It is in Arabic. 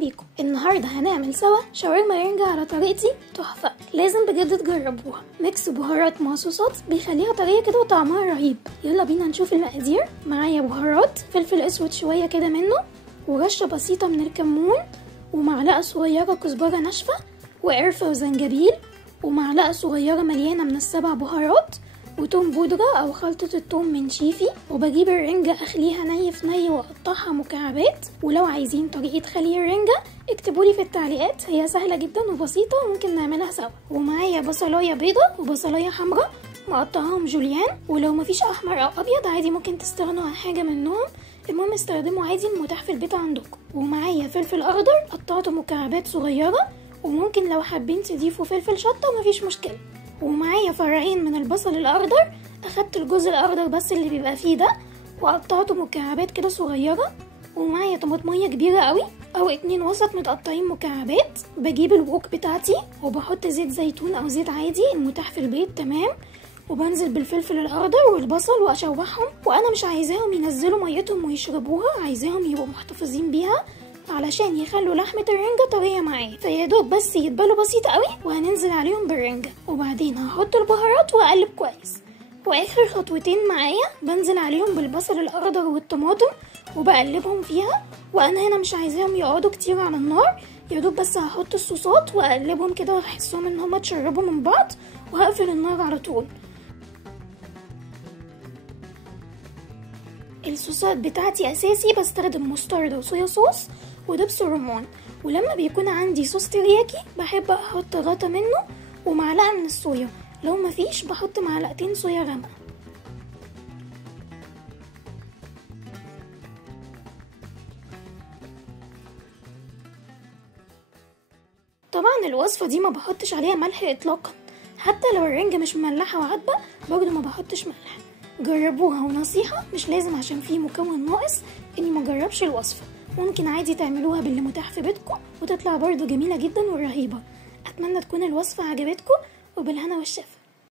بيكم. النهارده هنعمل سوا شاورما رنجة على طريقتي تحفة، لازم بجد تجربوها. ميكس بهارات مع صوصات بيخليها طرية كده وطعمها رهيب. يلا بينا نشوف المقادير. معايا بهارات فلفل اسود شوية كده منه، ورشة بسيطة من الكمون، ومعلقة صغيرة كزبرة ناشفة، وقرفة وزنجبيل، ومعلقة صغيرة مليانة من السبع بهارات، وتوم بودرة او خلطة التوم من شيفي. وبجيب الرنجة اخليها ني في ني واقطعها مكعبات. ولو عايزين طريقة خلي الرنجة اكتبولي في التعليقات، هي سهلة جدا وبسيطة وممكن نعملها سوا. ومعايا بصلاية بيضة وبصلاية حمراء مقطعهم جوليان، ولو مفيش احمر او ابيض عادي ممكن تستغنوا عن حاجة منهم، المهم استخدموا عادي المتاح في البيت عندكم. ومعايا فلفل اخضر قطعته مكعبات صغيرة، وممكن لو حابين تضيفوا فلفل شطة مفيش مشكلة. ومعايا فرعين من البصل الاخضر، اخدت الجزء الاخضر بس اللي بيبقى فيه ده وقطعته مكعبات كده صغيره. ومعايا طماطميه كبيره قوي او 2 وسط متقطعين مكعبات. بجيب الوok بتاعتي وبحط زيت زيتون او زيت عادي المتاح في البيت تمام، وبنزل بالفلفل الاخضر والبصل واشوحهم. وانا مش عايزاهم ينزلوا ميتهم ويشربوها، عايزاهم يبقوا محتفظين بيها علشان يخلوا لحمة الرنجة طرية معايا، فيادوب بس يتبلوا بسيط قوي. وهننزل عليهم بالرنجة، وبعدين هحط البهارات واقلب كويس. واخر خطوتين معايا بنزل عليهم بالبصل الاخضر والطماطم وبقلبهم فيها. وانا هنا مش عايزاهم يقعدوا كتير على النار، يادوب بس هحط الصوصات واقلبهم كده واحسهم ان هما اتشربوا من بعض، وهقفل النار على طول. الصوصات بتاعتي اساسي بستخدم مستردة وصويا صوص ودبس الرمان. ولما بيكون عندي صوص ترياكي بحب احط غطا منه ومعلقة من الصويا، لو مفيش بحط معلقتين صويا غامقة. طبعا الوصفة دي ما بحطش عليها ملح اطلاقا، حتى لو الرنجة مش مملحة وعدبة برضو ما بحطش ملح. جربوها، ونصيحة مش لازم عشان فيه مكون ناقص اني ما جربش الوصفة، ممكن عادي تعملوها باللي متاح في بيتكم وتطلع برضو جميلة جدا ورهيبة. اتمنى تكون الوصفة عجبتكم، وبالهنا والشفا.